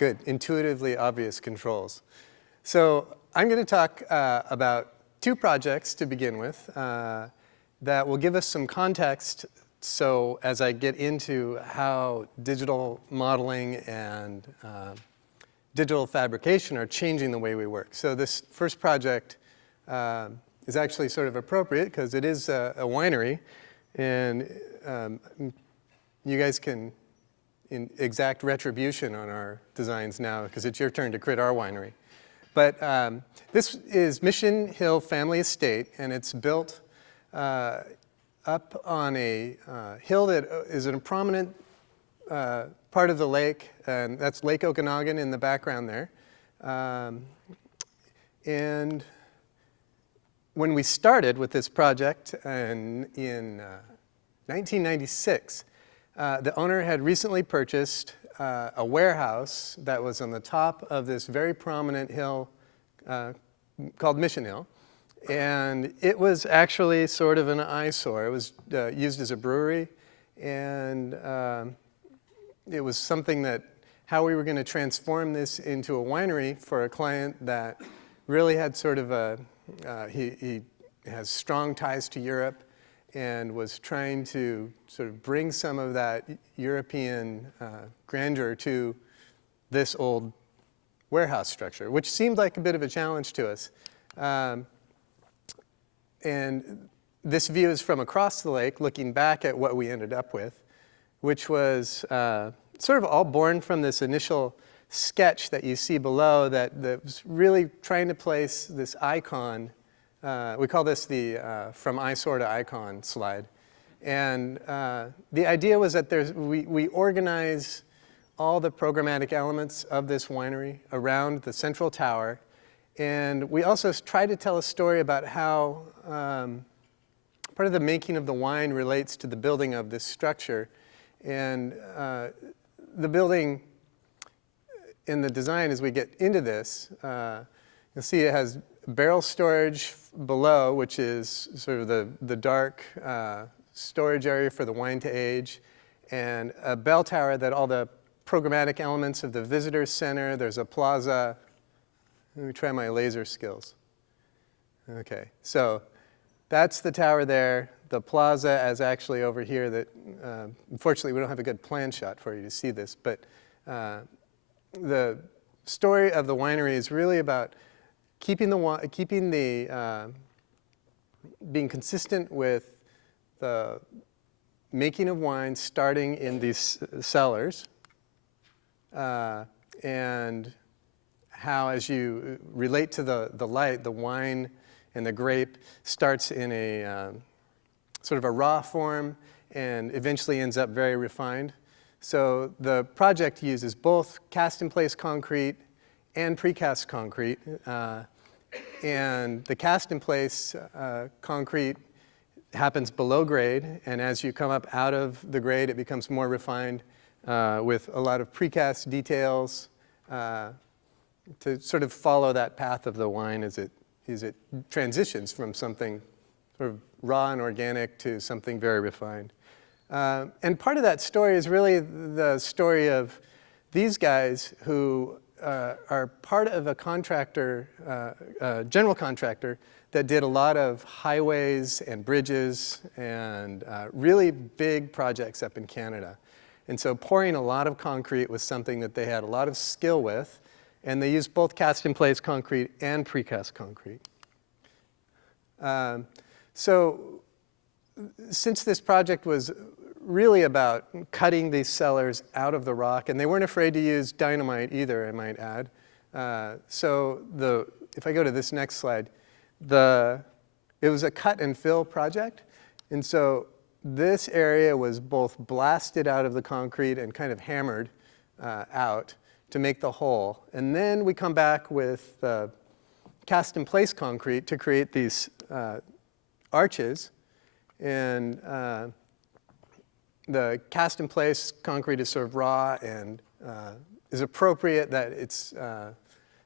good. Intuitively obvious controls. So I'm going to talk about two projects to begin with that will give us some context. So as I get into how digital modeling and digital fabrication are changing the way we work. So this first project is actually sort of appropriate because it is a winery. And you guys can exact retribution on our designs now because it's your turn to crit our winery. But this is Mission Hill Family Estate, and it's built up on a hill that is in a prominent part of the lake, and that's Lake Okanagan in the background there. And when we started with this project in 1996, the owner had recently purchased a warehouse that was on the top of this very prominent hill called Mission Hill. And it was actually sort of an eyesore. It was used as a brewery, and it was something that how we were going to transform this into a winery for a client that really had sort of a, he has strong ties to Europe and was trying to sort of bring some of that European grandeur to this old warehouse structure, which seemed like a bit of a challenge to us. And this view is from across the lake, looking back at what we ended up with, which was sort of all born from this initial sketch that you see below that was really trying to place this icon. We call this the from eyesore to icon slide. And the idea was that we organize all the programmatic elements of this winery around the central tower. And we also try to tell a story about how part of the making of the wine relates to the building of this structure. And the building in the design, as we get into this, you'll see it has barrel storage below, which is sort of the dark storage area for the wine to age, and a bell tower that all the programmatic elements of the visitor center. There's a plaza. Let me try my laser skills. Okay, so that's the tower there. The plaza is actually over here that, unfortunately, we don't have a good plan shot for you to see this, but the story of the winery is really about being consistent with the making of wine starting in these cellars, and how, as you relate to the light, the wine and the grape starts in a sort of a raw form and eventually ends up very refined. So the project uses both cast-in-place concrete and precast concrete. And the cast-in-place concrete happens below grade, and as you come up out of the grade, it becomes more refined with a lot of precast details to sort of follow that path of the wine as it transitions from something sort of raw and organic to something very refined. And part of that story is really the story of these guys who are part of a contractor, general contractor, that did a lot of highways and bridges and really big projects up in Canada. And so pouring a lot of concrete was something that they had a lot of skill with, and they used both cast-in-place concrete and precast concrete. So since this project was really about cutting these cellars out of the rock, and they weren't afraid to use dynamite either, I might add. So if I go to this next slide, it was a cut and fill project, and so this area was both blasted out of the concrete and kind of hammered out to make the hole. And then we come back with cast-in-place concrete to create these arches. And the cast-in-place concrete is sort of raw and is appropriate that it's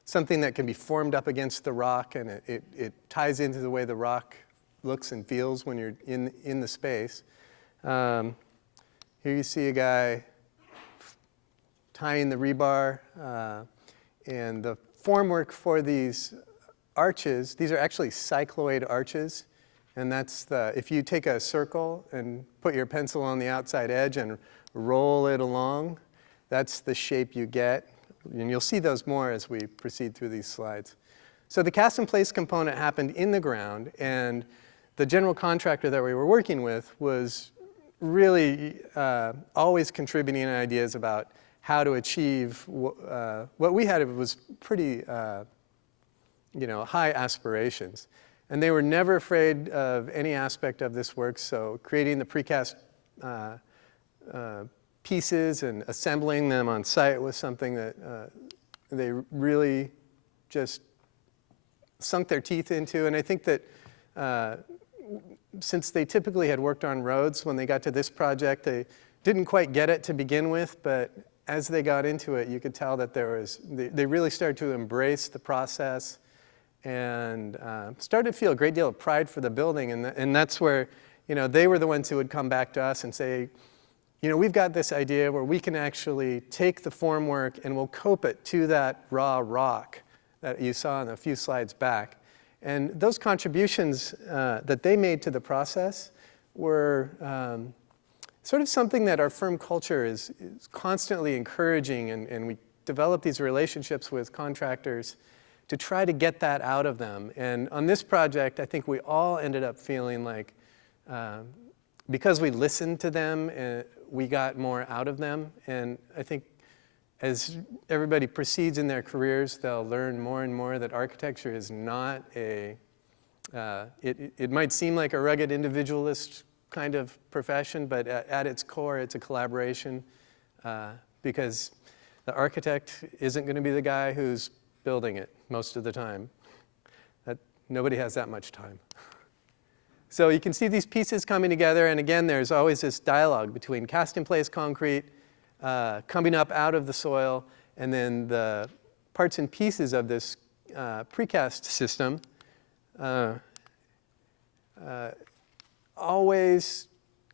something that can be formed up against the rock, and it ties into the way the rock looks and feels when you're in the space. Here you see a guy tying the rebar, and the formwork for these arches. These are actually cycloid arches, and that's if you take a circle and put your pencil on the outside edge and roll it along, that's the shape you get. And you'll see those more as we proceed through these slides. So the cast in place component happened in the ground, and the general contractor that we were working with was really always contributing ideas about how to achieve what we had was pretty high aspirations. And they were never afraid of any aspect of this work, so creating the precast pieces and assembling them on site was something that they really just sunk their teeth into. And I think that since they typically had worked on roads, when they got to this project, they didn't quite get it to begin with, but as they got into it, you could tell that they really started to embrace the process and started to feel a great deal of pride for the building. And that's where, they were the ones who would come back to us and say, we've got this idea where we can actually take the formwork and we'll cope it to that raw rock that you saw in a few slides back. And those contributions that they made to the process were sort of something that our firm culture is constantly encouraging, and we develop these relationships with contractors to try to get that out of them. And on this project, I think we all ended up feeling like because we listened to them, we got more out of them. And I think as everybody proceeds in their careers, they'll learn more and more that architecture is not it might seem like a rugged individualist kind of profession, but at its core, it's a collaboration because the architect isn't going to be the guy who's building it most of the time. Nobody has that much time. So you can see these pieces coming together, and again, there's always this dialogue between cast-in-place concrete coming up out of the soil, and then the parts and pieces of this precast system always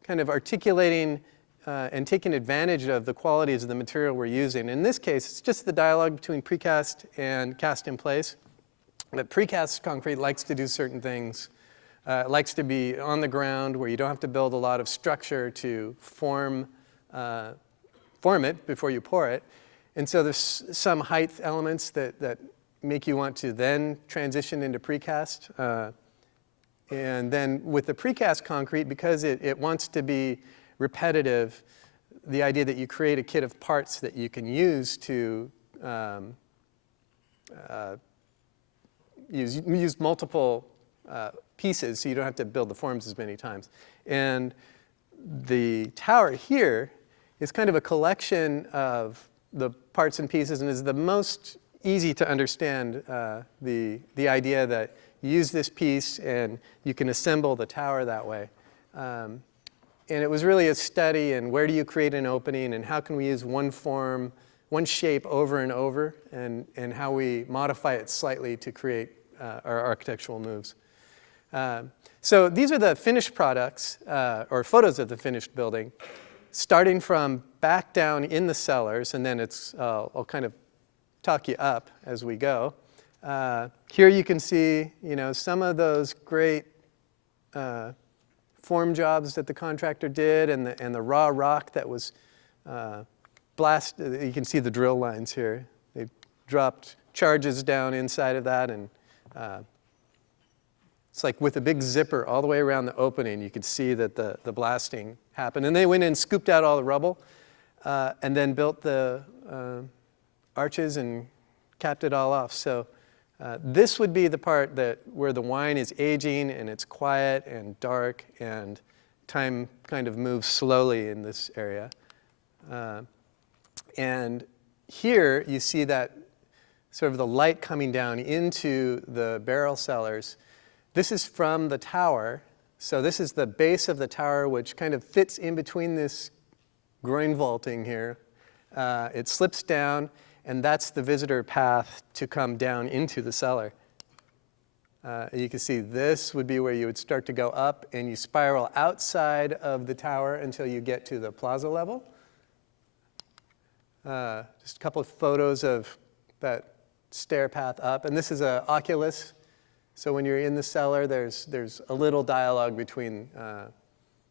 kind of articulating and taking advantage of the qualities of the material we're using. In this case, it's just the dialogue between precast and cast in place. But precast concrete likes to do certain things. It likes to be on the ground where you don't have to build a lot of structure to form it before you pour it. And so there's some height elements that make you want to then transition into precast. And then with the precast concrete, because it wants to be repetitive, the idea that you create a kit of parts that you can use to use multiple pieces, so you don't have to build the forms as many times. And the tower here is kind of a collection of the parts and pieces, and is the most easy to understand the idea that you use this piece and you can assemble the tower that way. And it was really a study in where do you create an opening and how can we use one form, one shape over and over, and how we modify it slightly to create our architectural moves. So these are the finished products, or photos of the finished building, starting from back down in the cellars, and then I'll kind of talk you up as we go. Here you can see, some of those great form jobs that the contractor did, and the raw rock that was blasted. You can see the drill lines here. They dropped charges down inside of that, and it's like with a big zipper all the way around the opening. You could see that the blasting happened. And they went in and scooped out all the rubble and then built the arches and capped it all off. So this would be the part where the wine is aging and it's quiet and dark and time kind of moves slowly in this area. And here you see that sort of the light coming down into the barrel cellars. This is from the tower. So this is the base of the tower, which kind of fits in between this groin vaulting here. It slips down, and that's the visitor path to come down into the cellar. You can see this would be where you would start to go up, and you spiral outside of the tower until you get to the plaza level. Just a couple of photos of that stair path up. And this is an oculus. So when you're in the cellar, there's a little dialogue between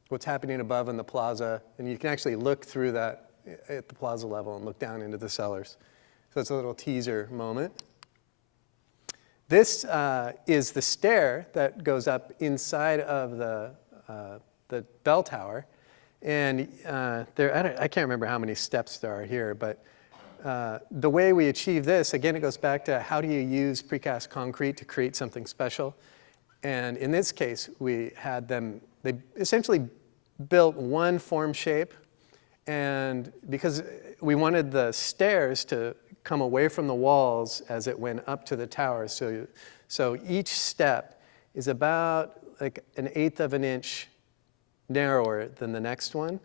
what's happening above in the plaza. And you can actually look through that at the plaza level and look down into the cellars. So it's a little teaser moment. This is the stair that goes up inside of the bell tower. And I can't remember how many steps there are here, but the way we achieve this, again, it goes back to how do you use precast concrete to create something special. And in this case, we had them, they essentially built one form shape. And because we wanted the stairs to come away from the walls as it went up to the tower. So each step is about like 1/8 of an inch narrower than the next one.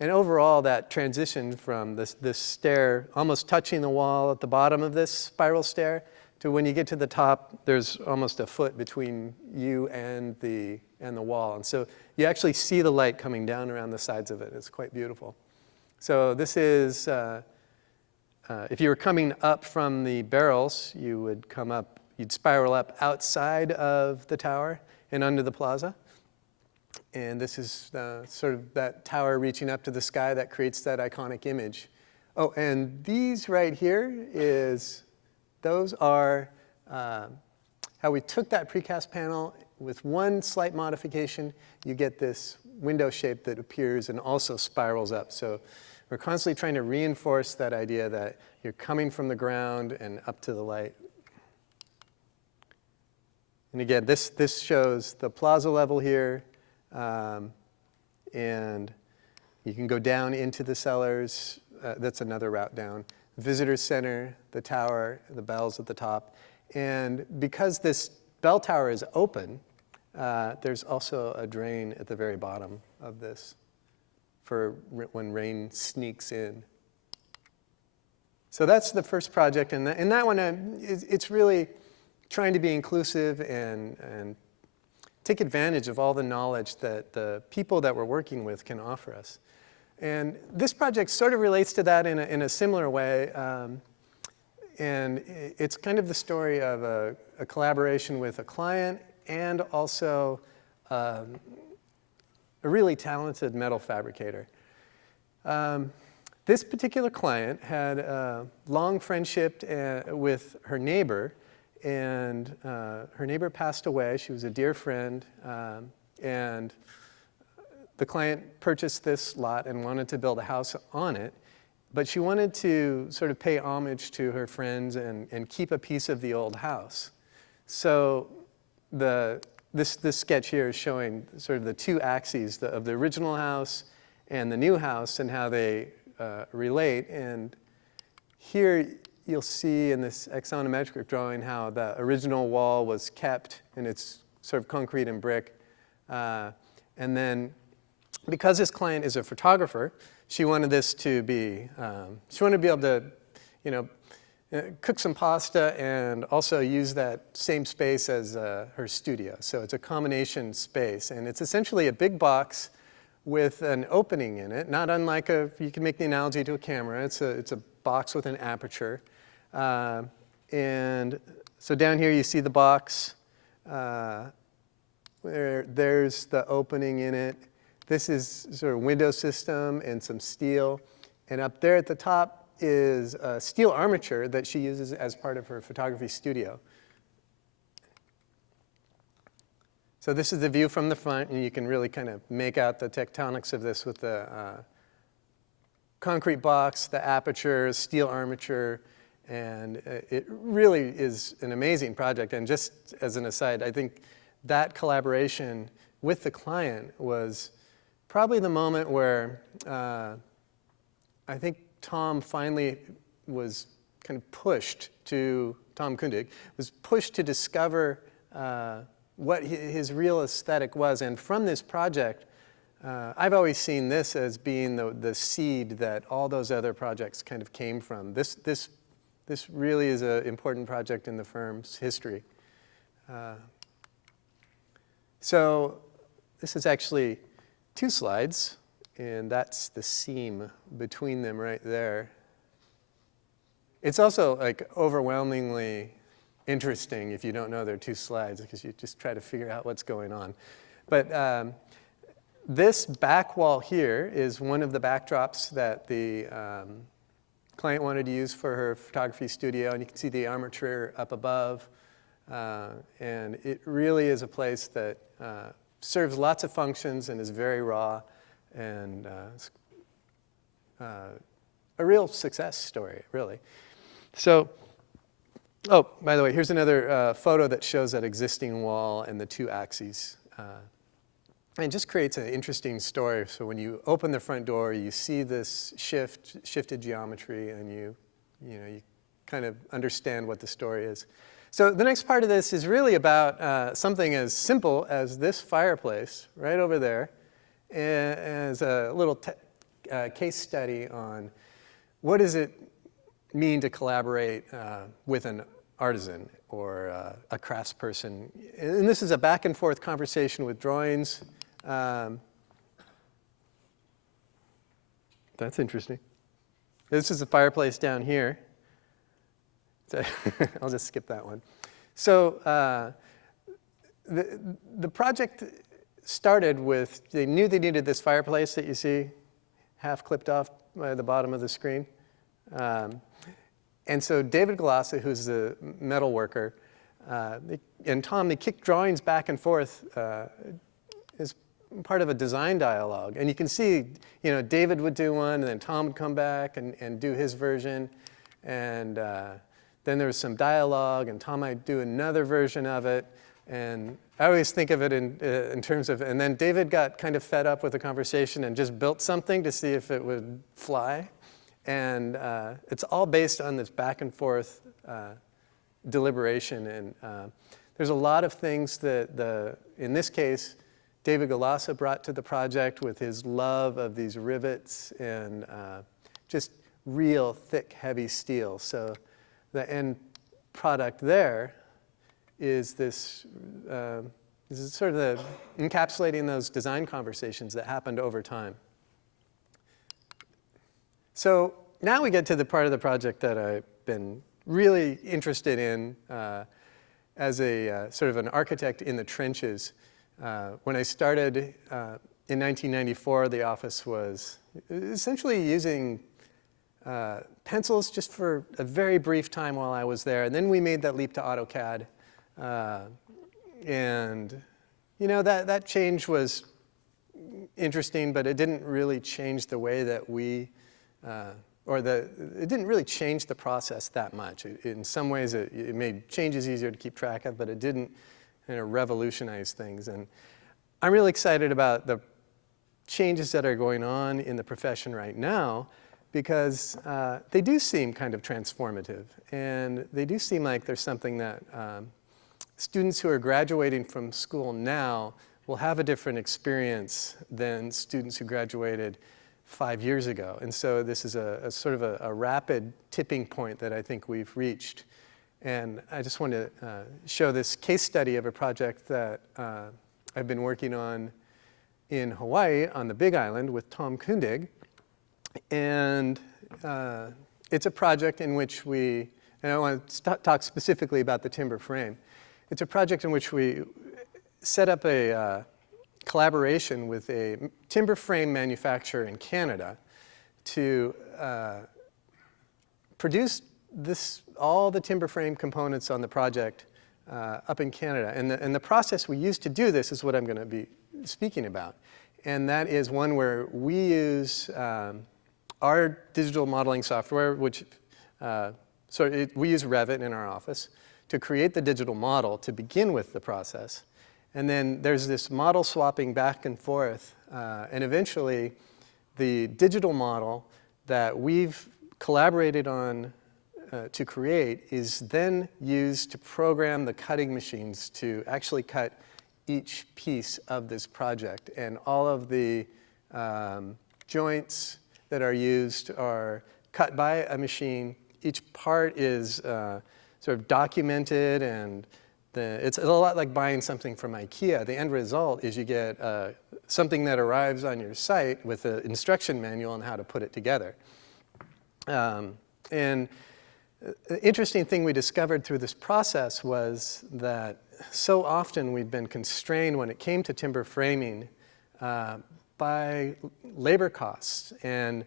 And overall, that transition from this stair almost touching the wall at the bottom of this spiral stair to when you get to the top, there's almost a foot between you and the wall. And so you actually see the light coming down around the sides of it. It's quite beautiful. So this is, if you were coming up from the barrels, you would come up, you'd spiral up outside of the tower and under the plaza. And this is sort of that tower reaching up to the sky that creates that iconic image. Oh, and these right here those are how we took that precast panel with one slight modification. You get this window shape that appears and also spirals up. So we're constantly trying to reinforce that idea that you're coming from the ground and up to the light. And again, this shows the plaza level here. And you can go down into the cellars. That's another route down. Visitor center, the tower, the bells at the top. And because this bell tower is open, there's also a drain at the very bottom of this for when rain sneaks in. So that's the first project. And that one, it's really trying to be inclusive and take advantage of all the knowledge that the people that we're working with can offer us. And this project sort of relates to that in a similar way. And it's kind of the story of a collaboration with a client and also a really talented metal fabricator. This particular client had a long friendship with her neighbor. And her neighbor passed away. She was a dear friend. And the client purchased this lot and wanted to build a house on it. But she wanted to sort of pay homage to her friends and keep a piece of the old house. So this sketch here is showing sort of the two axes of the original house and the new house and how they relate. And here, you'll see in this axonometric drawing how the original wall was kept and it's sort of concrete and brick. And then because this client is a photographer, she wanted this to be, she wanted to be able to, cook some pasta and also use that same space as her studio. So it's a combination space. And it's essentially a big box with an opening in it, not unlike you can make the analogy to a camera. It's a box with an aperture. And so down here you see the box. There's the opening in it. This is sort of window system and some steel. And up there at the top is a steel armature that she uses as part of her photography studio. So this is the view from the front, and you can really kind of make out the tectonics of this with the concrete box, the aperture, steel armature, and it really is an amazing project. And just as an aside, I think that collaboration with the client was probably the moment where I think Tom finally was kind of pushed to, Tom Kundig, was pushed to discover what his real aesthetic was. And from this project, I've always seen this as being the seed that all those other projects kind of came from. This really is an important project in the firm's history. So this is actually 2 slides, and that's the seam between them right there. It's also like overwhelmingly interesting if you don't know there are 2 slides, because you just try to figure out what's going on. But this back wall here is one of the backdrops that the client wanted to use for her photography studio, and you can see the armature up above. And it really is a place that serves lots of functions and is very raw, and a real success story, really. So, oh, by the way, here's another photo that shows that existing wall and the 2 axes. And it just creates an interesting story. So when you open the front door, you see this shifted geometry, and you kind of understand what the story is. So the next part of this is really about something as simple as this fireplace right over there, as a little case study on what does it mean to collaborate with an artisan or a craftsperson. And this is a back and forth conversation with drawings. That's interesting. This is a fireplace down here. So I'll just skip that one. So the project started with, they knew they needed this fireplace that you see half clipped off by the bottom of the screen. And so David Galassa, who's the metal worker, and Tom, they kicked drawings back and forth as part of a design dialogue. And you can see, David would do one, and then Tom would come back and do his version. And then there was some dialogue, and Tom might do another version of it. And I always think of it in terms of, and then David got kind of fed up with the conversation and just built something to see if it would fly. And it's all based on this back and forth deliberation. And there's a lot of things that, in this case, David Galassa brought to the project with his love of these rivets and just real thick, heavy steel. So the end product there is this is sort of encapsulating those design conversations that happened over time. So now we get to the part of the project that I've been really interested in as a sort of an architect in the trenches. When I started in 1994, the office was essentially using pencils just for a very brief time while I was there. And then we made that leap to AutoCAD. And that change was interesting, but it didn't really change the way that we, it didn't really change the process that much. In some ways, it made changes easier to keep track of, but it didn't revolutionize things. And I'm really excited about the changes that are going on in the profession right now, because they do seem kind of transformative. And they do seem like there's something that students who are graduating from school now will have a different experience than students who graduated 5 years ago. And so this is a sort of a rapid tipping point that I think we've reached. And I just want to show this case study of a project that I've been working on in Hawaii on the Big Island with Tom Kundig. And it's a project in which we, and I want to talk specifically about the timber frame. It's a project in which we set up a collaboration with a timber frame manufacturer in Canada to produce all the timber frame components on the project up in Canada. And the process we used to do this is what I'm going to be speaking about. And that is one where we use our digital modeling software, which we use Revit in our office to create the digital model to begin with the process. And then there's this model swapping back and forth. And eventually, the digital model that we've collaborated on to create is then used to program the cutting machines to actually cut each piece of this project. And all of the joints that are used are cut by a machine. Each part is sort of documented, and it's a lot like buying something from IKEA. The end result is you get something that arrives on your site with an instruction manual on how to put it together. And the interesting thing we discovered through this process was that so often we've been constrained when it came to timber framing by labor costs. And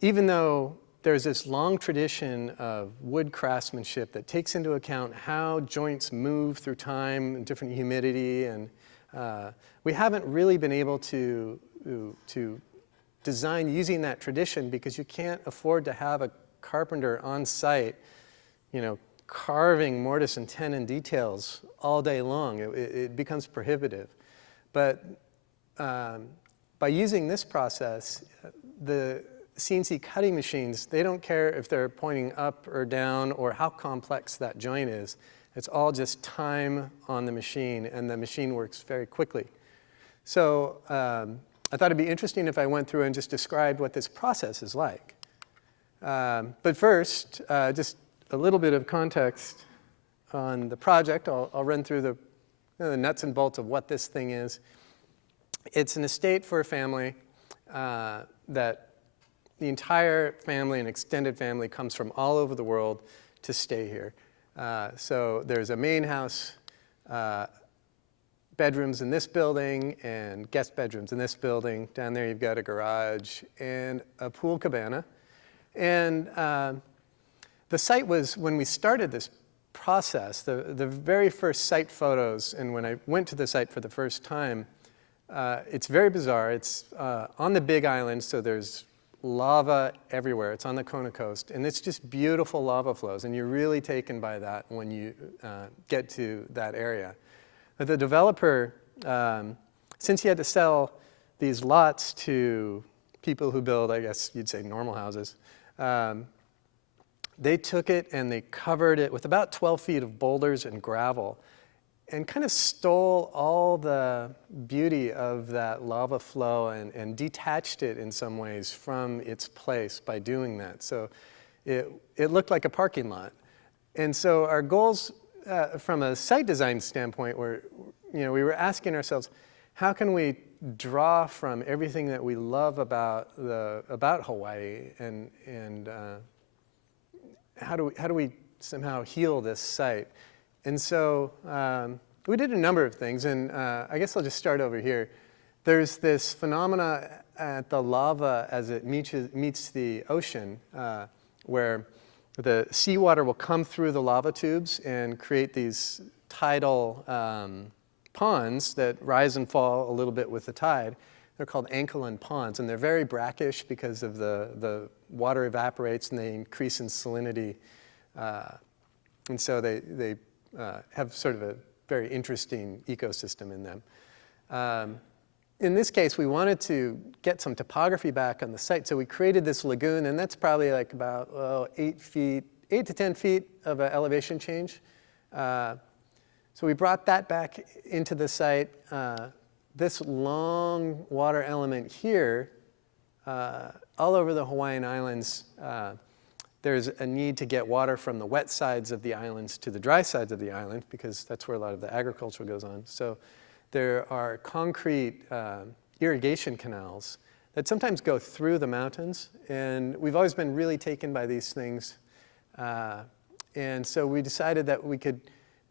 even though there's this long tradition of wood craftsmanship that takes into account how joints move through time and different humidity, and we haven't really been able to design using that tradition, because you can't afford to have a carpenter on site, carving mortise and tenon details all day long. It becomes prohibitive. But by using this process, the CNC cutting machines, they don't care if they're pointing up or down or how complex that joint is. It's all just time on the machine, and the machine works very quickly. So I thought it'd be interesting if I went through and just described what this process is like. But first, just a little bit of context on the project. I'll run through the nuts and bolts of what this thing is. It's an estate for a family that the entire family and extended family comes from all over the world to stay here. So there's a main house, bedrooms in this building, and guest bedrooms in this building. Down there you've got a garage and a pool cabana. And the site was, when we started this process, the very first site photos, and when I went to the site for the first time, it's very bizarre. It's on the Big Island, so there's lava everywhere. It's on the Kona coast, and it's just beautiful lava flows, and you're really taken by that when you get to that area. But the developer, since he had to sell these lots to people who build, I guess you'd say, normal houses, they took it and they covered it with about 12 feet of boulders and gravel, and kind of stole all the beauty of that lava flow and detached it in some ways from its place by doing that. So it looked like a parking lot. And so our goals from a site design standpoint were, we were asking ourselves, how can we draw from everything that we love about Hawaii, and how do we somehow heal this site? And so we did a number of things, and I guess I'll just start over here. There's this phenomena at the lava as it meets the ocean, where the seawater will come through the lava tubes and create these tidal ponds that rise and fall a little bit with the tide. They're called ankylin ponds, and they're very brackish because of the water evaporates and they increase in salinity. And so they have sort of a very interesting ecosystem in them. In this case, we wanted to get some topography back on the site, so we created this lagoon, and that's probably like about 8 to 10 feet of an elevation change. So we brought that back into the site. This long water element here, all over the Hawaiian Islands, there's a need to get water from the wet sides of the islands to the dry sides of the island, because that's where a lot of the agriculture goes on. So there are concrete irrigation canals that sometimes go through the mountains, and we've always been really taken by these things. And so we decided that we could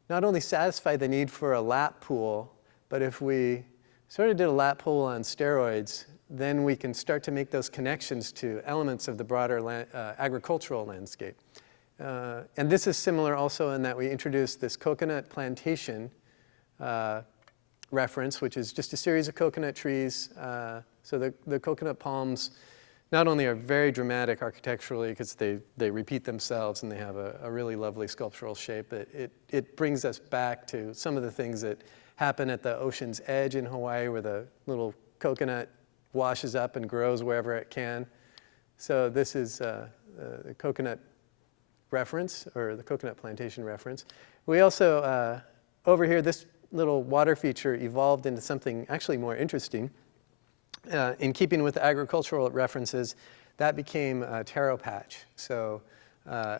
not only satisfy the need for a lap pool, but if we sort of did a lap pool on steroids, then we can start to make those connections to elements of the broader agricultural landscape. And this is similar also in that we introduced this coconut plantation reference, which is just a series of coconut trees. So the coconut palms not only are very dramatic architecturally because they repeat themselves and they have a really lovely sculptural shape, but it brings us back to some of the things that happen at the ocean's edge in Hawaii, where the little coconut washes up and grows wherever it can. So this is the coconut reference, or the coconut plantation reference. We also, over here, this little water feature evolved into something actually more interesting. In keeping with the agricultural references, that became a taro patch. So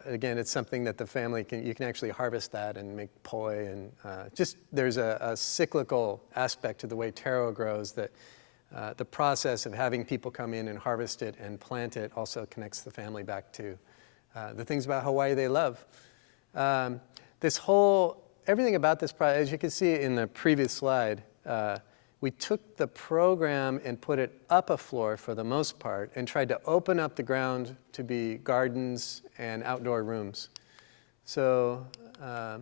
again, it's something that the family you can actually harvest that and make poi, and just there's a cyclical aspect to the way taro grows that the process of having people come in and harvest it and plant it also connects the family back to the things about Hawaii they love. Everything about this project, as you can see in the previous slide, we took the program and put it up a floor for the most part and tried to open up the ground to be gardens and outdoor rooms. So a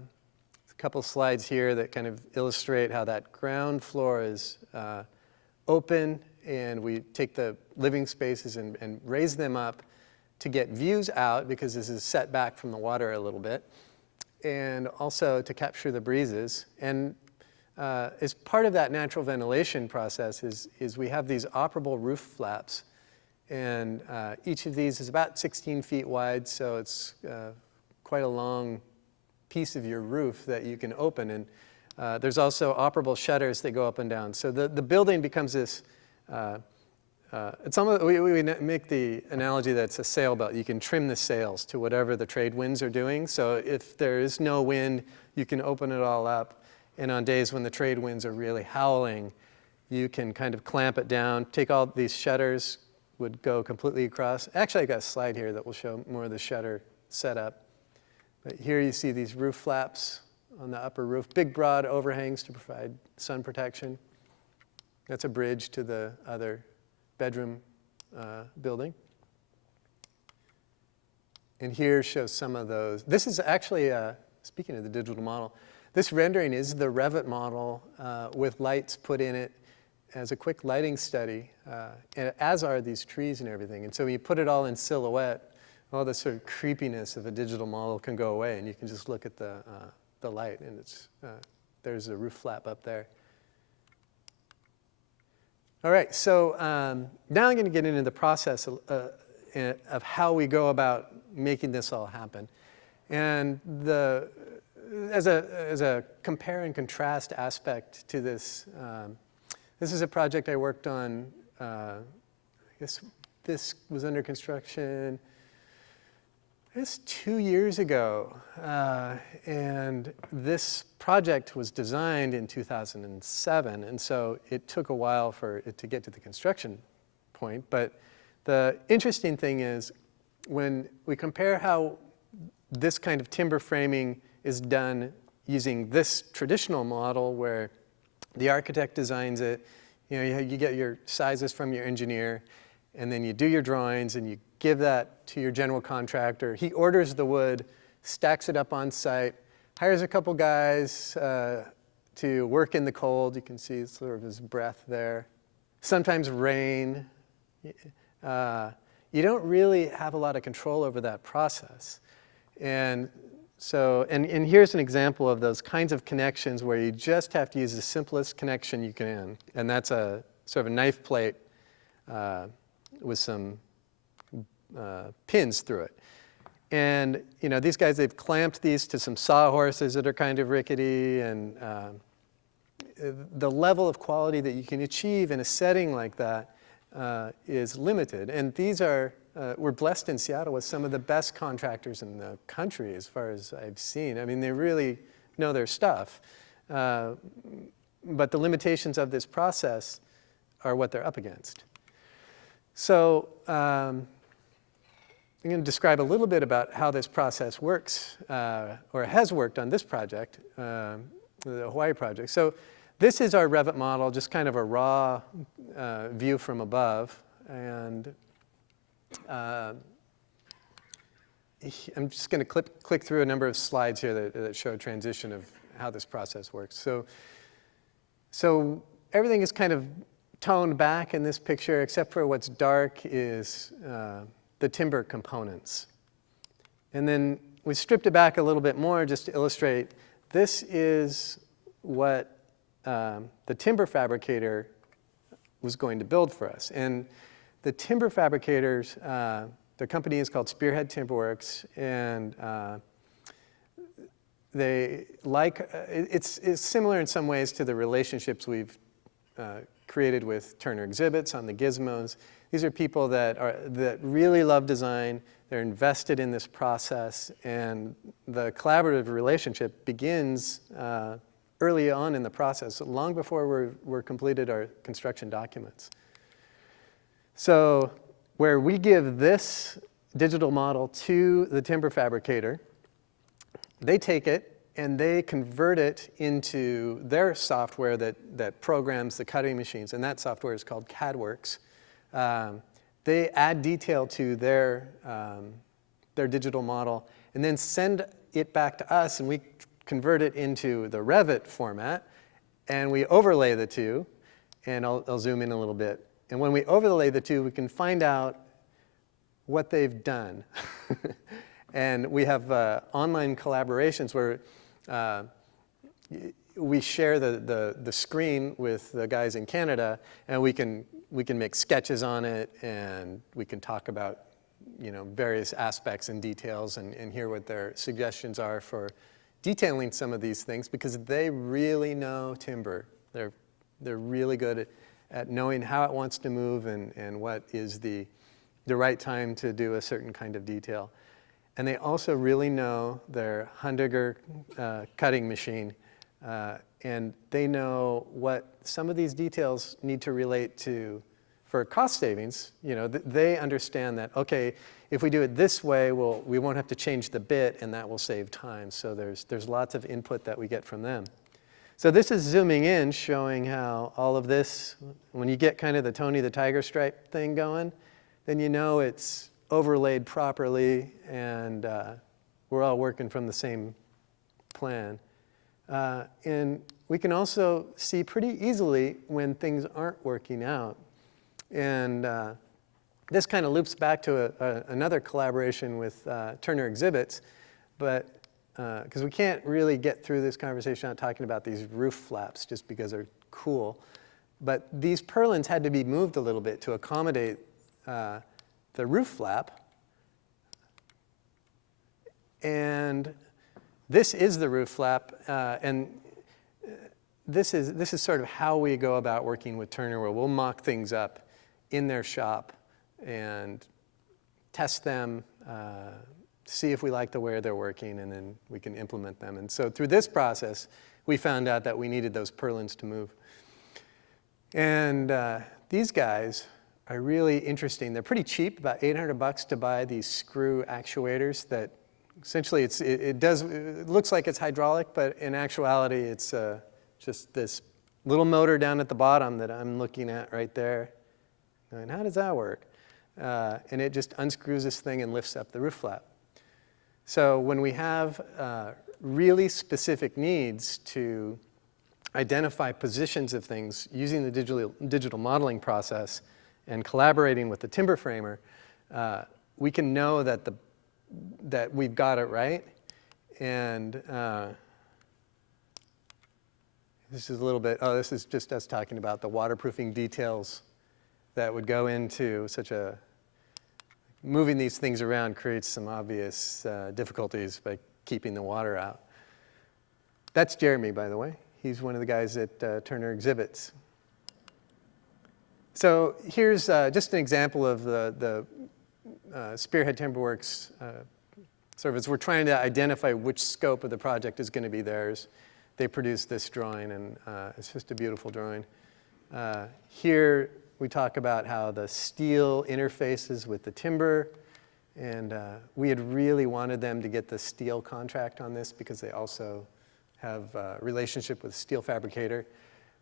couple slides here that kind of illustrate how that ground floor is open, and we take the living spaces and raise them up to get views out, because this is set back from the water a little bit, and also to capture the breezes. And as part of that natural ventilation process is we have these operable roof flaps, and each of these is about 16 feet wide, so it's quite a long piece of your roof that you can open. And there's also operable shutters that go up and down. So the building becomes this, it's almost, we make the analogy that it's a sailboat. You can trim the sails to whatever the trade winds are doing. So if there is no wind, you can open it all up. And on days when the trade winds are really howling, you can kind of clamp it down. Take all these shutters, would go completely across. Actually, I got a slide here that will show more of the shutter setup. But here you see these roof flaps on the upper roof, big broad overhangs to provide sun protection. That's a bridge to the other bedroom building. And here shows some of those. This is actually, speaking of the digital model, this rendering is the Revit model with lights put in it as a quick lighting study, as are these trees and everything. And so when you put it all in silhouette, all the sort of creepiness of a digital model can go away, and you can just look at the light, and there's a roof flap up there. All right, so now I'm going to get into the process of how we go about making this all happen. And as a compare and contrast aspect to this, this is a project I worked on, I guess this was under construction, I guess 2 years ago. And this project was designed in 2007, and so it took a while for it to get to the construction point. But the interesting thing is, when we compare how this kind of timber framing is done using this traditional model where the architect designs it, you get your sizes from your engineer, and then you do your drawings and you give that to your general contractor. He orders the wood, stacks it up on site, hires a couple guys to work in the cold. You can see sort of his breath there. Sometimes rain. You don't really have a lot of control over that process. And so, and here's an example of those kinds of connections where you just have to use the simplest connection you can. And that's a sort of a knife plate with some pins through it. And these guys, they've clamped these to some sawhorses that are kind of rickety, and the level of quality that you can achieve in a setting like that is limited. And these are, we're blessed in Seattle with some of the best contractors in the country as far as I've seen. I mean, they really know their stuff. But the limitations of this process are what they're up against. So I'm going to describe a little bit about how this process works, or has worked on this project, the Hawaii project. So this is our Revit model, just kind of a raw view from above. And I'm just going to click through a number of slides here that show a transition of how this process works. So everything is kind of toned back in this picture, except for what's dark is the timber components. And then we stripped it back a little bit more just to illustrate this is what the timber fabricator was going to build for us. And the timber fabricators, the company is called Spearhead Timberworks, and it's similar in some ways to the relationships we've created with Turner Exhibits on the gizmos. These are people that really love design. They're invested in this process, and the collaborative relationship begins early on in the process, long before we're completed our construction documents. So where we give this digital model to the timber fabricator. They take it and they convert it into their software that programs the cutting machines, and that software is called CADWorks. They add detail to their digital model and then send it back to us, and we convert it into the Revit format, and we overlay the two, and I'll zoom in a little bit. And when we overlay the two, we can find out what they've done. And we have online collaborations where we share the screen with the guys in Canada, and we can make sketches on it, and we can talk about various aspects and details and hear what their suggestions are for detailing some of these things, because they really know timber. They're really good at knowing how it wants to move and what is the right time to do a certain kind of detail. And they also really know their Hundiger cutting machine, and they know what some of these details need to relate to for cost savings. They understand that, okay, if we do it this way, we won't have to change the bit, and that will save time. So there's lots of input that we get from them. So this is zooming in, showing how all of this, when you get kind of the Tony the Tiger stripe thing going, then it's overlaid properly, and we're all working from the same plan. And we can also see pretty easily when things aren't working out. And this kind of loops back to another collaboration with Turner Exhibits, but because we can't really get through this conversation without talking about these roof flaps just because they're cool. But these purlins had to be moved a little bit to accommodate the roof flap. And this is the roof flap, and this is sort of how we go about working with Turner, where we'll mock things up in their shop and test them, see if we like the way they're working, and then we can implement them. And so through this process, we found out that we needed those purlins to move. And these guys are really interesting. They're pretty cheap, about $800 to buy these screw actuators that essentially it looks like it's hydraulic, but in actuality it's just this little motor down at the bottom that I'm looking at right there. And how does that work? And it just unscrews this thing and lifts up the roof flap. So when we have really specific needs to identify positions of things using the digital modeling process and collaborating with the timber framer, we can know that we've got it right. And this is a little bit, this is just us talking about the waterproofing details that would go into moving these things around creates some obvious difficulties by keeping the water out. That's Jeremy, by the way. He's one of the guys at Turner Exhibits. So here's just an example of the Spearhead Timberworks service. We're trying to identify which scope of the project is going to be theirs. They produced this drawing, and it's just a beautiful drawing. Here we talk about how the steel interfaces with the timber, and we had really wanted them to get the steel contract on this because they also have a relationship with a steel fabricator.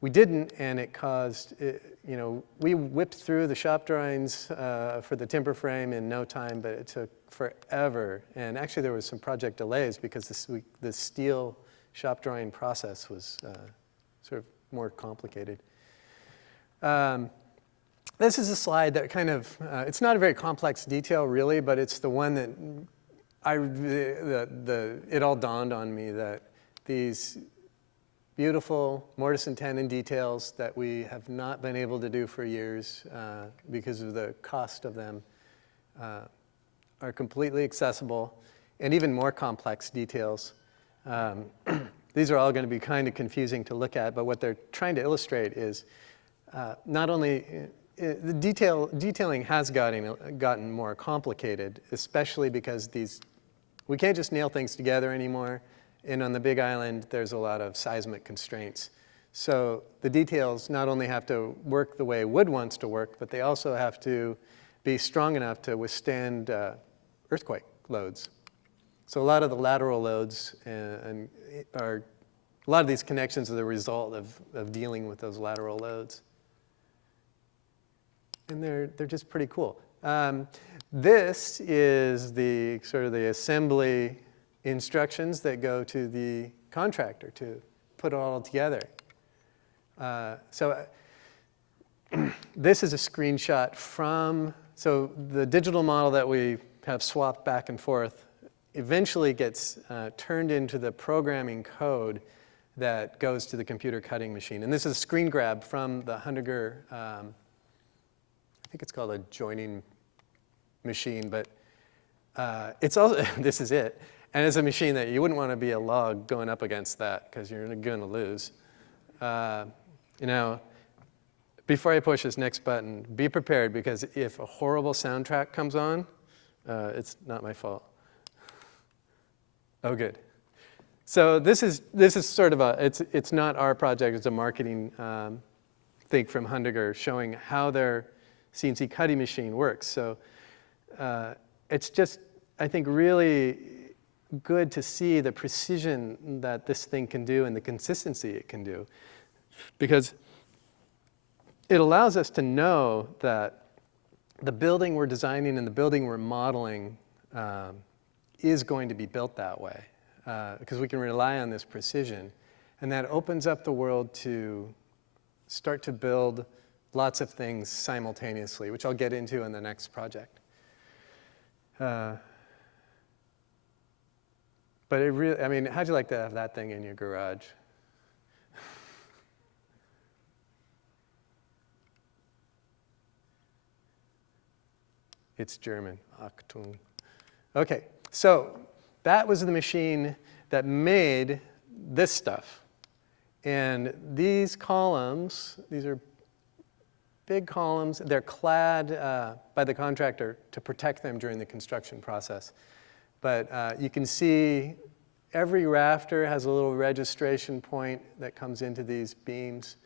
We didn't, and it caused, we whipped through the shop drawings for the timber frame in no time, but it took forever. And actually there was some project delays because the steel shop drawing process was sort of more complicated. This is a slide that kind of, it's not a very complex detail really, but it's the one that it all dawned on me that these beautiful mortise and tenon details that we have not been able to do for years because of the cost of them are completely accessible, and even more complex details. These are all going to be kind of confusing to look at, but what they're trying to illustrate is not only the detailing has gotten more complicated, especially because we can't just nail things together anymore. And on the Big Island, there's a lot of seismic constraints. So the details not only have to work the way wood wants to work, but they also have to be strong enough to withstand earthquake loads. So a lot of the lateral loads a lot of these connections are the result of dealing with those lateral loads. And they're just pretty cool. This is the sort of the assembly instructions that go to the contractor to put it all together. This is a screenshot from, so the digital model that we have swapped back and forth eventually gets turned into the programming code that goes to the computer cutting machine. And this is a screen grab from the Hundiger, I think it's called a joining machine, but it's also, this is it. And it's a machine that you wouldn't want to be a log going up against that because you're going to lose. You know, before I push this next button, be prepared because if a horrible soundtrack comes on, it's not my fault. Oh, good. So this is sort of it's not our project, it's a marketing thing from Hundiger showing how their CNC cutting machine works. So it's just, I think, really good to see the precision that this thing can do and the consistency it can do. Because it allows us to know that the building we're designing and the building we're modeling is going to be built that way. Because we can rely on this precision. And that opens up the world to start to build lots of things simultaneously, which I'll get into in the next project. But it really, I mean, how'd you like to have that thing in your garage? It's German, Achtung. Okay, so that was the machine that made this stuff. And these columns, these are big columns. They're clad by the contractor to protect them during the construction process. But you can see every rafter has a little registration point that comes into these beams.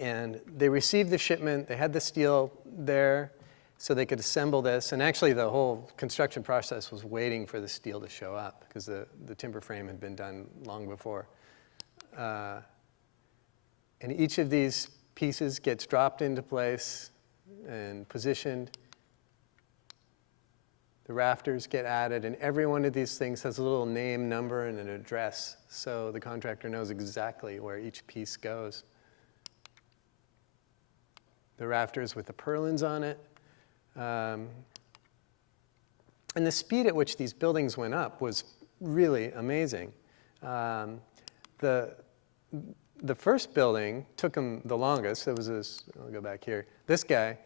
And they received the shipment. They had the steel there so they could assemble this. And actually, the whole construction process was waiting for the steel to show up because the timber frame had been done long before. And each of these pieces gets dropped into place and positioned. The rafters get added, and every one of these things has a little name, number, and an address, so the contractor knows exactly where each piece goes. The rafters with the purlins on it. And the speed at which these buildings went up was really amazing. The first building took them the longest. There was this, I'll go back here. This guy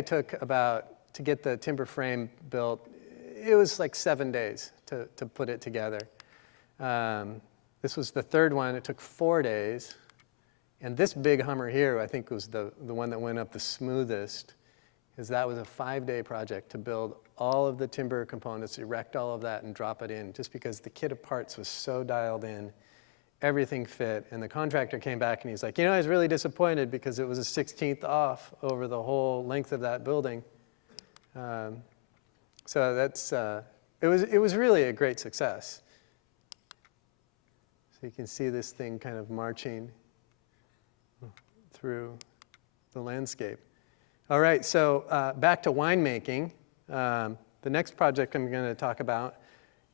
took about, to get the timber frame built, it was like 7 days to put it together. This was the third one. It took 4 days. And this big Hummer here, I think, was the one that went up the smoothest, because that was a 5-day project to build all of the timber components, erect all of that, and drop it in, just because the kit of parts was so dialed in. Everything fit, and the contractor came back and he's like, you know, I was really disappointed because it was a 16th off over the whole length of that building. So that's, it was really a great success. So you can see this thing kind of marching through the landscape. All right, so back to winemaking. The next project I'm going to talk about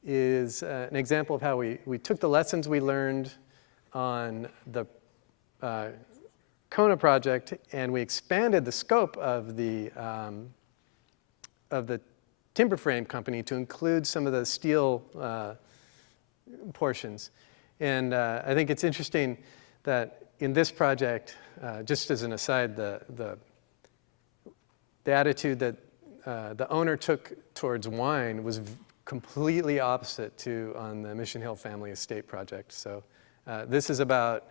is an example of how we took the lessons we learned on the Kona project and we expanded the scope of the timber frame company to include some of the steel portions. And I think it's interesting that in this project, just as an aside, the attitude that the owner took towards wine was completely opposite to on the Mission Hill Family Estate project. So this is about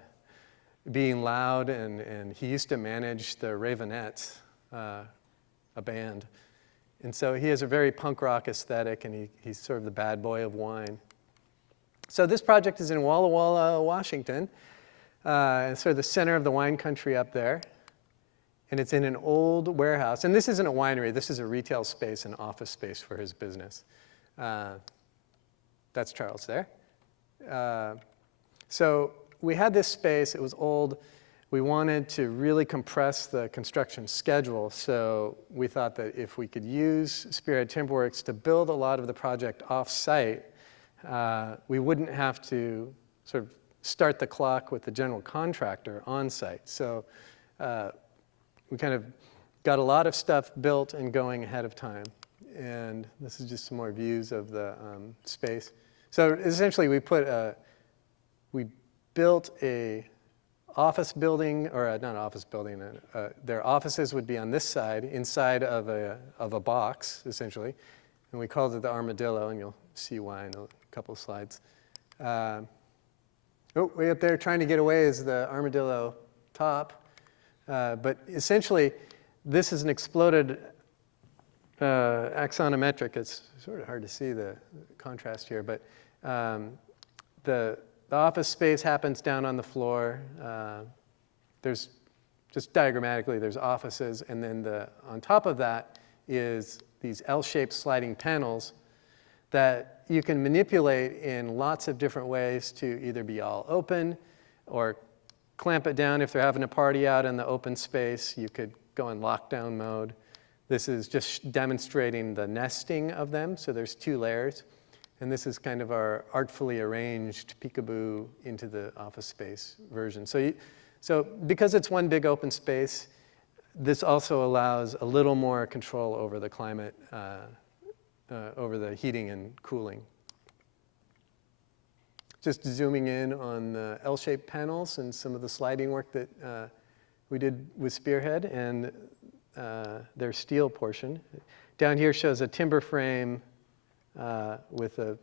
being loud, and he used to manage the Ravenettes, a band. And so he has a very punk rock aesthetic, and he's sort of the bad boy of wine. So this project is in Walla Walla, Washington. It's sort of the center of the wine country up there. And it's in an old warehouse. And this isn't a winery. This is a retail space and office space for his business. That's Charles there. So we had this space. It was old. We wanted to really compress the construction schedule. So we thought that if we could use Spearhead Timberworks to build a lot of the project off-site, we wouldn't have to sort of start the clock with the general contractor on-site. So we kind of got a lot of stuff built and going ahead of time. And this is just some more views of the space. So essentially, we built a office building, or not an office building. Their offices would be on this side, inside of a box, essentially. And we called it the Armadillo, and you'll see why in a couple of slides. Oh, way up there, trying to get away is the Armadillo top. But essentially, this is an exploded axonometric. It's sort of hard to see the contrast here, but the office space happens down on the floor. There's, just diagrammatically, there's offices, and then on top of that is these L-shaped sliding panels that you can manipulate in lots of different ways to either be all open or clamp it down. If they're having a party out in the open space, you could go in lockdown mode. This is just demonstrating the nesting of them, so there's 2 layers. And this is kind of our artfully arranged peekaboo into the office space version. So because it's one big open space, this also allows a little more control over the climate, over the heating and cooling. Just zooming in on the L-shaped panels and some of the sliding work that we did with Spearhead and their steel portion. Down here shows a timber frame with a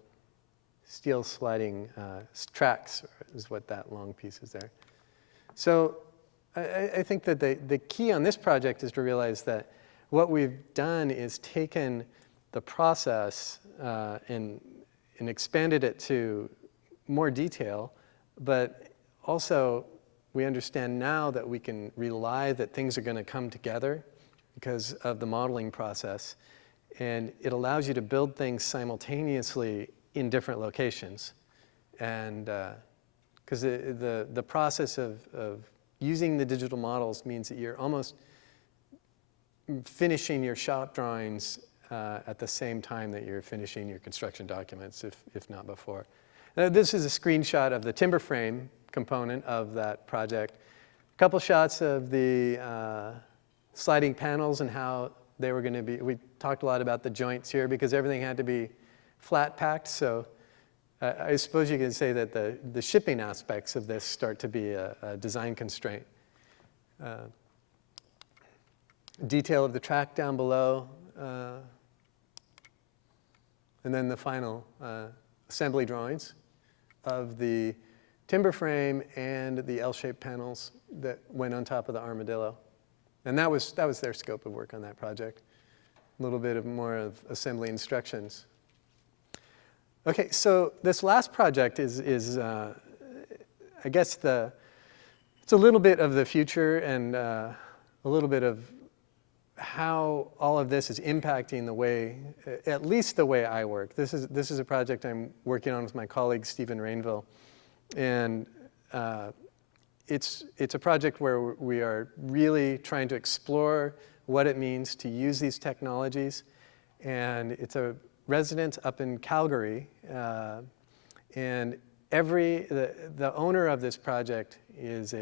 steel sliding tracks is what that long piece is there. So I think that the key on this project is to realize that what we've done is taken the process and expanded it to more detail, but also we understand now that we can rely that things are going to come together because of the modeling process. And it allows you to build things simultaneously in different locations. And because the process of using the digital models means that you're almost finishing your shop drawings at the same time that you're finishing your construction documents, if not before. This is a screenshot of the timber frame component of that project. A couple shots of the sliding panels and how they were going to be. We talked a lot about the joints here because everything had to be flat packed. So I suppose you could say that the shipping aspects of this start to be a design constraint. Detail of the track down below. And then the final assembly drawings of the timber frame and the L-shaped panels that went on top of the Armadillo. And that was their scope of work on that project. A little bit more of assembly instructions. Okay, so this last project is I guess it's a little bit of the future and a little bit of how all of this is impacting the way, at least the way I work. This is a project I'm working on with my colleague Stephen Rainville, and it's a project where we are really trying to explore what it means to use these technologies, and it's a residence up in Calgary, and the owner of this project is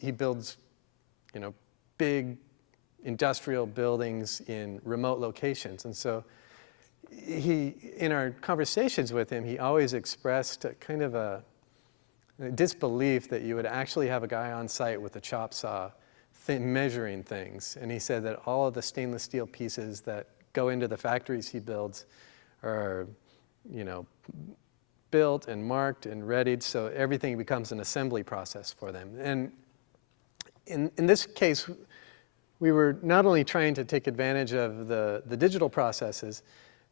he builds, big industrial buildings in remote locations. And so in our conversations with him, he always expressed kind of a disbelief that you would actually have a guy on site with a chop saw measuring things. And he said that all of the stainless steel pieces that go into the factories he builds are, built and marked and readied, so everything becomes an assembly process for them. And in this case, we were not only trying to take advantage of the digital processes,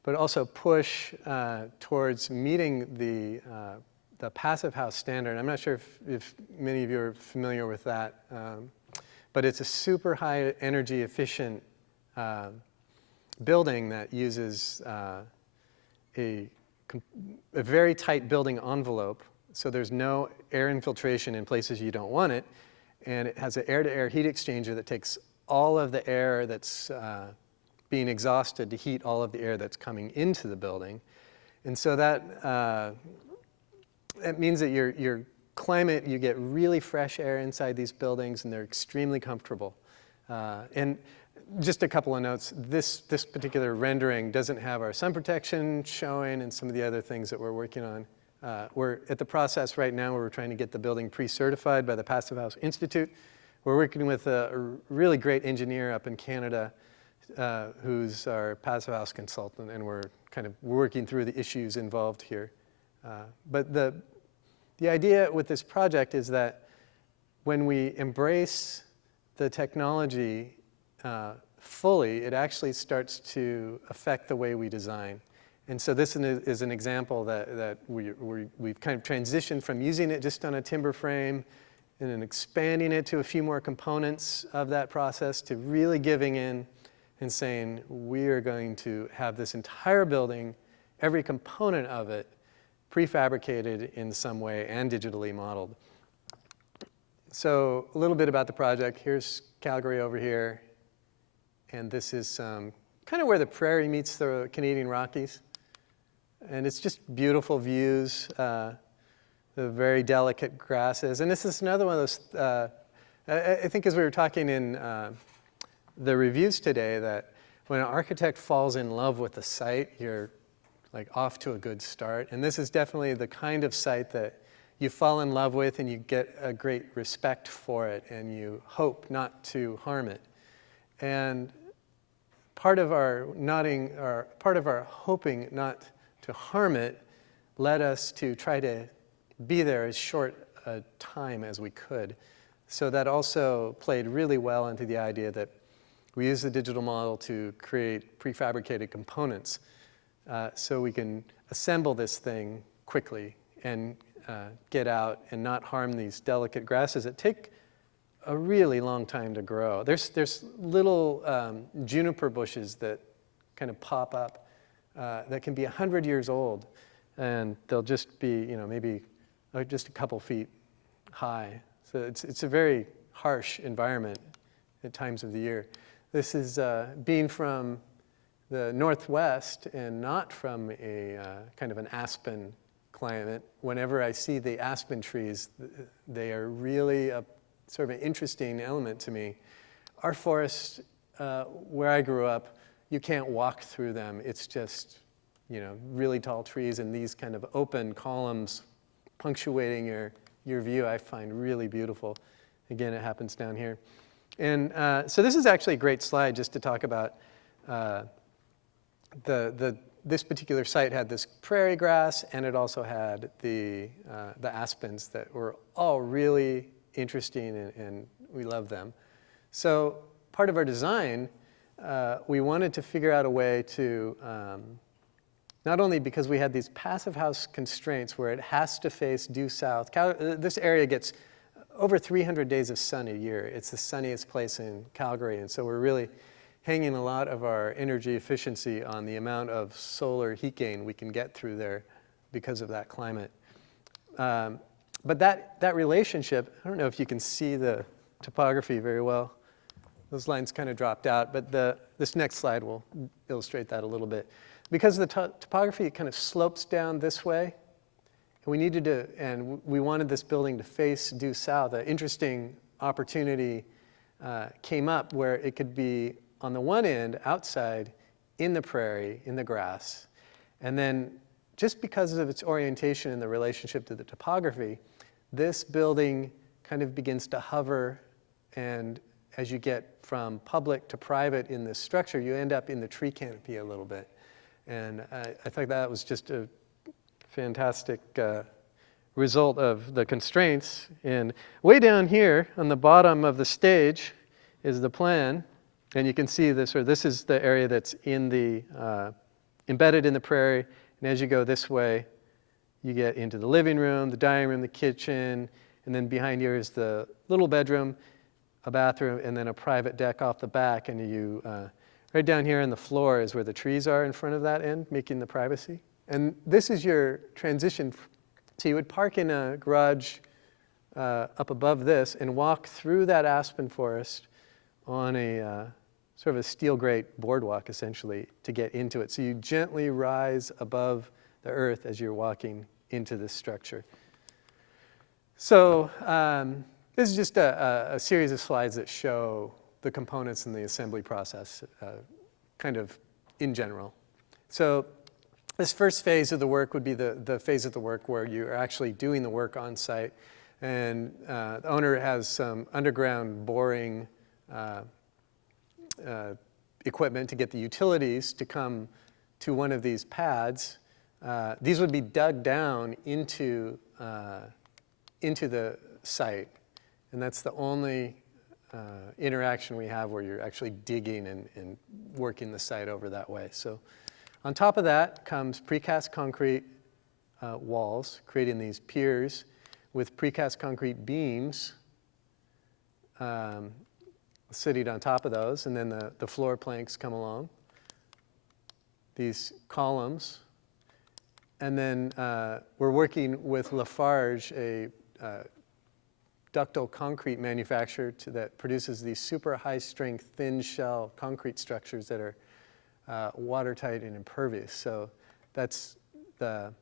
but also push towards meeting the passive house standard. I'm not sure if many of you are familiar with that, but it's a super high energy efficient building that uses a very tight building envelope, so there's no air infiltration in places you don't want it, and it has an air-to-air heat exchanger that takes all of the air that's being exhausted to heat all of the air that's coming into the building. And so that it means that your climate, you get really fresh air inside these buildings, and they're extremely comfortable. And just a couple of notes, this particular rendering doesn't have our sun protection showing and some of the other things that we're working on. We're at the process right now where we're trying to get the building pre-certified by the Passive House Institute. We're working with a really great engineer up in Canada who's our Passive House consultant, and we're kind of working through the issues involved here. But the idea with this project is that when we embrace the technology fully, it actually starts to affect the way we design. And so this is an example that we've kind of transitioned from using it just on a timber frame and then expanding it to a few more components of that process to really giving in and saying, we are going to have this entire building, every component of it, prefabricated in some way and digitally modeled. So a little bit about the project. Here's Calgary over here. And this is kind of where the prairie meets the Canadian Rockies. And it's just beautiful views, the very delicate grasses. And this is another one of those, I think as we were talking in the reviews today, that when an architect falls in love with the site, you're like off to a good start. And this is definitely the kind of site that you fall in love with and you get a great respect for it and you hope not to harm it. And part of our hoping not to harm it led us to try to be there as short a time as we could. So that also played really well into the idea that we use the digital model to create prefabricated components so we can assemble this thing quickly and get out and not harm these delicate grasses that take a really long time to grow. There's little juniper bushes that kind of pop up that can be 100 years old, and they'll just be, maybe just a couple feet high. So it's a very harsh environment at times of the year. This is being from the Northwest and not from a kind of an aspen climate. Whenever I see the aspen trees, they are really a sort of an interesting element to me. Our forests, where I grew up, you can't walk through them. It's just, really tall trees and these kind of open columns punctuating your view I find really beautiful. Again, it happens down here. And so this is actually a great slide just to talk about this particular site had this prairie grass, and it also had the aspens that were all really interesting, and we love them. So part of our design, we wanted to figure out a way to, not only because we had these passive house constraints where it has to face due south. This area gets over 300 days of sun a year. It's the sunniest place in Calgary, and so we're really hanging a lot of our energy efficiency on the amount of solar heat gain we can get through there because of that climate. But that relationship, I don't know if you can see the topography very well. Those lines kind of dropped out, but this next slide will illustrate that a little bit. Because the topography kind of slopes down this way, and we wanted this building to face due south. An interesting opportunity came up where it could be on the one end outside in the prairie, in the grass, and then just because of its orientation and the relationship to the topography, this building kind of begins to hover, and as you get from public to private in this structure, you end up in the tree canopy a little bit. And I thought that was just a fantastic result of the constraints. And way down here on the bottom of the stage is the plan. And you can see this, or this is the area that's in the, embedded in the prairie. And as you go this way, you get into the living room, the dining room, the kitchen, and then behind here is the little bedroom. a bathroom, and then a private deck off the back. And you, right down here on the floor is where the trees are in front of that end, making the privacy. And this is your transition. So you would park in a garage up above this and walk through that aspen forest on a sort of a steel grate boardwalk, essentially, to get into it. So you gently rise above the earth as you're walking into this structure. So this is just a series of slides that show the components in the assembly process, kind of in general. So this first phase of the work would be the phase of the work where you're actually doing the work on site. And the owner has some underground boring equipment to get the utilities to come to one of these pads. These would be dug down into the site. And that's the only interaction we have where you're actually digging and working the site over that way. So on top of that comes precast concrete walls, creating these piers with precast concrete beams sitting on top of those. And then the floor planks come along, these columns. And then we're working with Lafarge, a ductile concrete manufacturer that produces these super high strength, thin shell concrete structures that are watertight and impervious. So that's the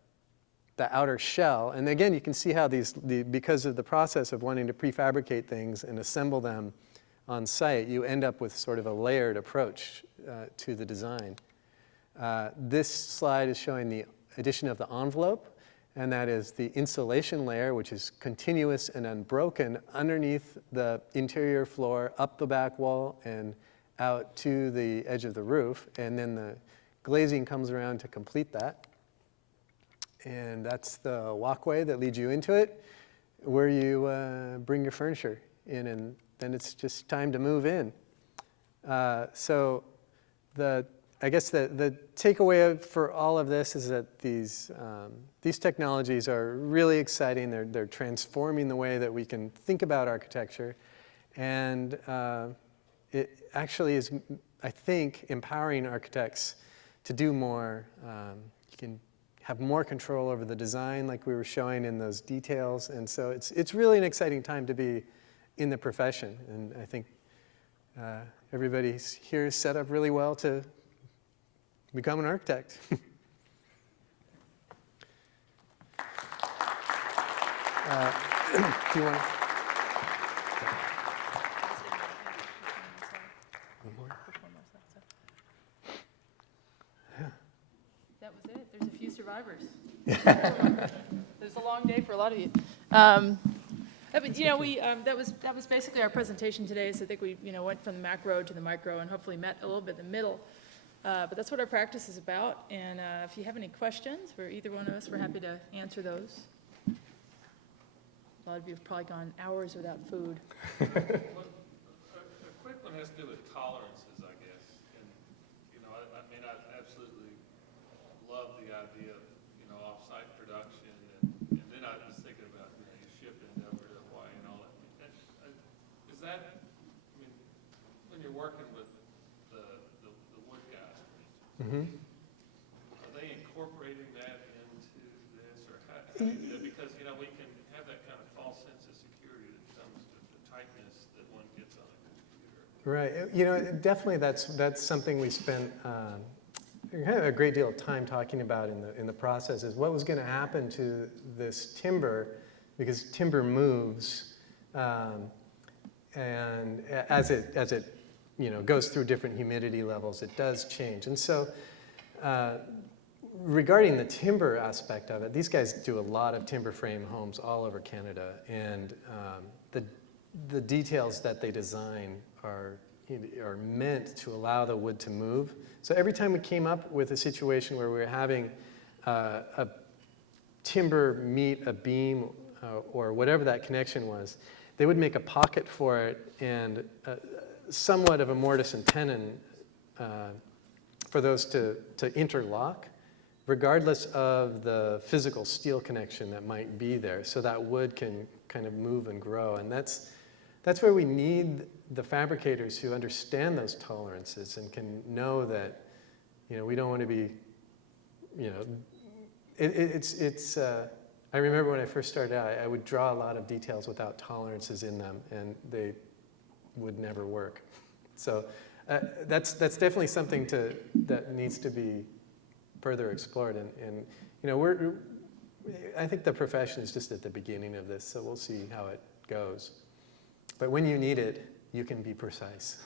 outer shell. And again, you can see how because of the process of wanting to prefabricate things and assemble them on site, you end up with sort of a layered approach to the design. This slide is showing the addition of the envelope, and that is the insulation layer, which is continuous and unbroken underneath the interior floor, up the back wall, and out to the edge of the roof. And then the glazing comes around to complete that. And that's the walkway that leads you into it, where you bring your furniture in, and then it's just time to move in. So I guess the takeaway for all of this is that these technologies are really exciting. They're transforming the way that we can think about architecture. And it actually is, I think, empowering architects to do more. You can have more control over the design, like we were showing in those details. And so it's really an exciting time to be in the profession. And I think everybody here is set up really well to become an architect. Do you want to? One more? Yeah. That was it. There's a few survivors. It was a long day for a lot of you. But, you know, that was basically our presentation today. So I think we went from the macro to the micro and hopefully met a little bit in the middle. But that's what our practice is about. And if you have any questions for either one of us, we're happy to answer those. A lot of you have probably gone hours without food. Well, a quick one has to do with tolerances, I guess. And, I mean, I absolutely love the idea of, off-site production. And then I was thinking about, you shipping over to Hawaii and all that. Is that, I mean, when you're working with the wood guys, for instance, are they incorporating that into this? Or how, because, we can have that kind of false sense of security that comes with the tightness that one gets on a computer. Right. Definitely that's something we spent a great deal of time talking about in the process, is what was going to happen to this timber, because timber moves, and as it goes through different humidity levels, it does change. And so regarding the timber aspect of it, these guys do a lot of timber frame homes all over Canada, and the details that they design are meant to allow the wood to move. So every time we came up with a situation where we were having a timber meet a beam or whatever that connection was, they would make a pocket for it and somewhat of a mortise and tenon for those to interlock, regardless of the physical steel connection that might be there, so that wood can kind of move and grow. And that's that's where we need the fabricators who understand those tolerances and can know that, we don't want to be, I remember when I first started out, I would draw a lot of details without tolerances in them, and they would never work. So that's definitely something that needs to be further explored. And I think the profession is just at the beginning of this, so we'll see how it goes. But when you need it, you can be precise.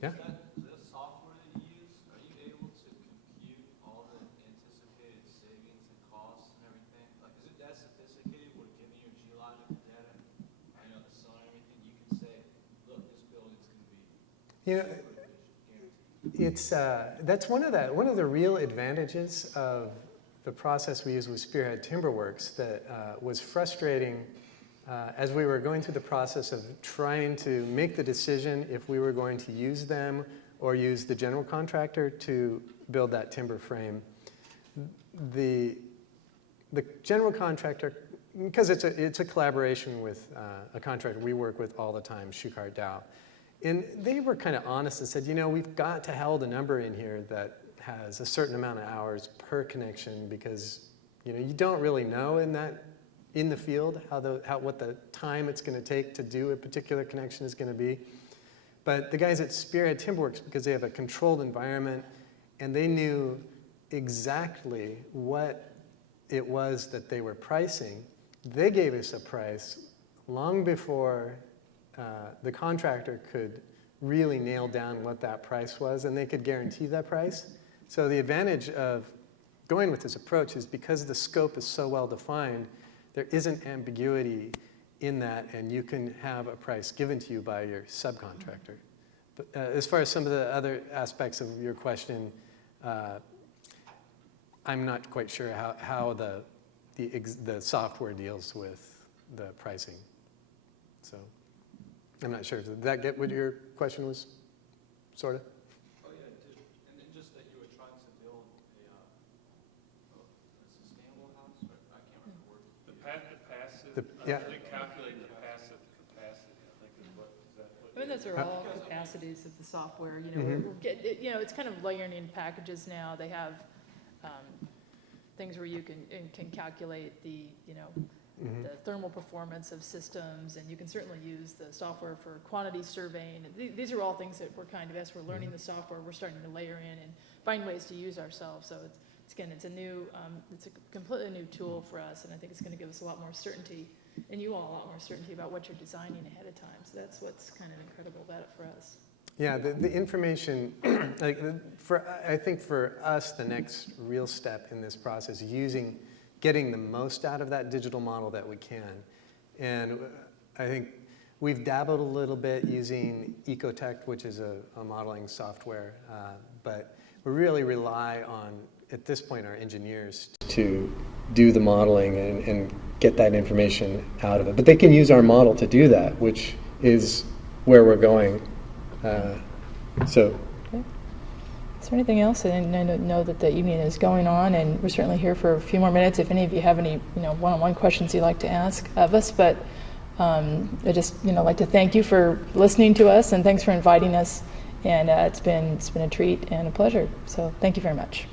Yeah? The software that you use, are you able to compute all the anticipated savings and costs and everything? Like, is it that sophisticated where giving you geological data, I know the sun and everything, you can say, look, this building's going to be super efficient, guaranteed. That's one of the real advantages of the process we use with Spearhead Timberworks that was frustrating as we were going through the process of trying to make the decision if we were going to use them or use the general contractor to build that timber frame. The general contractor, because it's a collaboration with a contractor we work with all the time, Schuchart Dow, and they were kind of honest and said, we've got to hold a number in here that has a certain amount of hours per connection, because you don't really know in the field what the time it's going to take to do a particular connection is going to be. But the guys at Spearhead Timberworks, because they have a controlled environment and they knew exactly what it was that they were pricing, they gave us a price long before the contractor could really nail down what that price was, and they could guarantee that price. So the advantage of going with this approach is because the scope is so well defined, there isn't ambiguity in that, and you can have a price given to you by your subcontractor. But as far as some of the other aspects of your question, I'm not quite sure how the software deals with the pricing. So I'm not sure. Did that get what your question was, sort of? Oh, yeah, it did. And then just that you were trying to build a sustainable house, or I can't remember the word. The passive, Yeah. they calculate the passive capacity, I think is what, I mean, those are all capacities of the software. It's kind of layering in packages now. They have things where you can calculate the the thermal performance of systems, and you can certainly use the software for quantity surveying. These are all things that we're kind of, as we're learning the software, we're starting to layer in and find ways to use ourselves. So it's a completely new tool for us, and I think it's going to give us a lot more certainty, and you all a lot more certainty about what you're designing ahead of time. So that's what's kind of incredible about it for us. Yeah, the information, I think for us, the next real step in this process is getting the most out of that digital model that we can. And I think we've dabbled a little bit using Ecotech, which is a modeling software, but we really rely on, at this point, our engineers to do the modeling and get that information out of it. But they can use our model to do that, which is where we're going. So. Is there anything else? And I know that the evening is going on, and we're certainly here for a few more minutes if any of you have any one-on-one questions you'd like to ask of us. But I just like to thank you for listening to us, and thanks for inviting us. And it's been a treat and a pleasure. So thank you very much.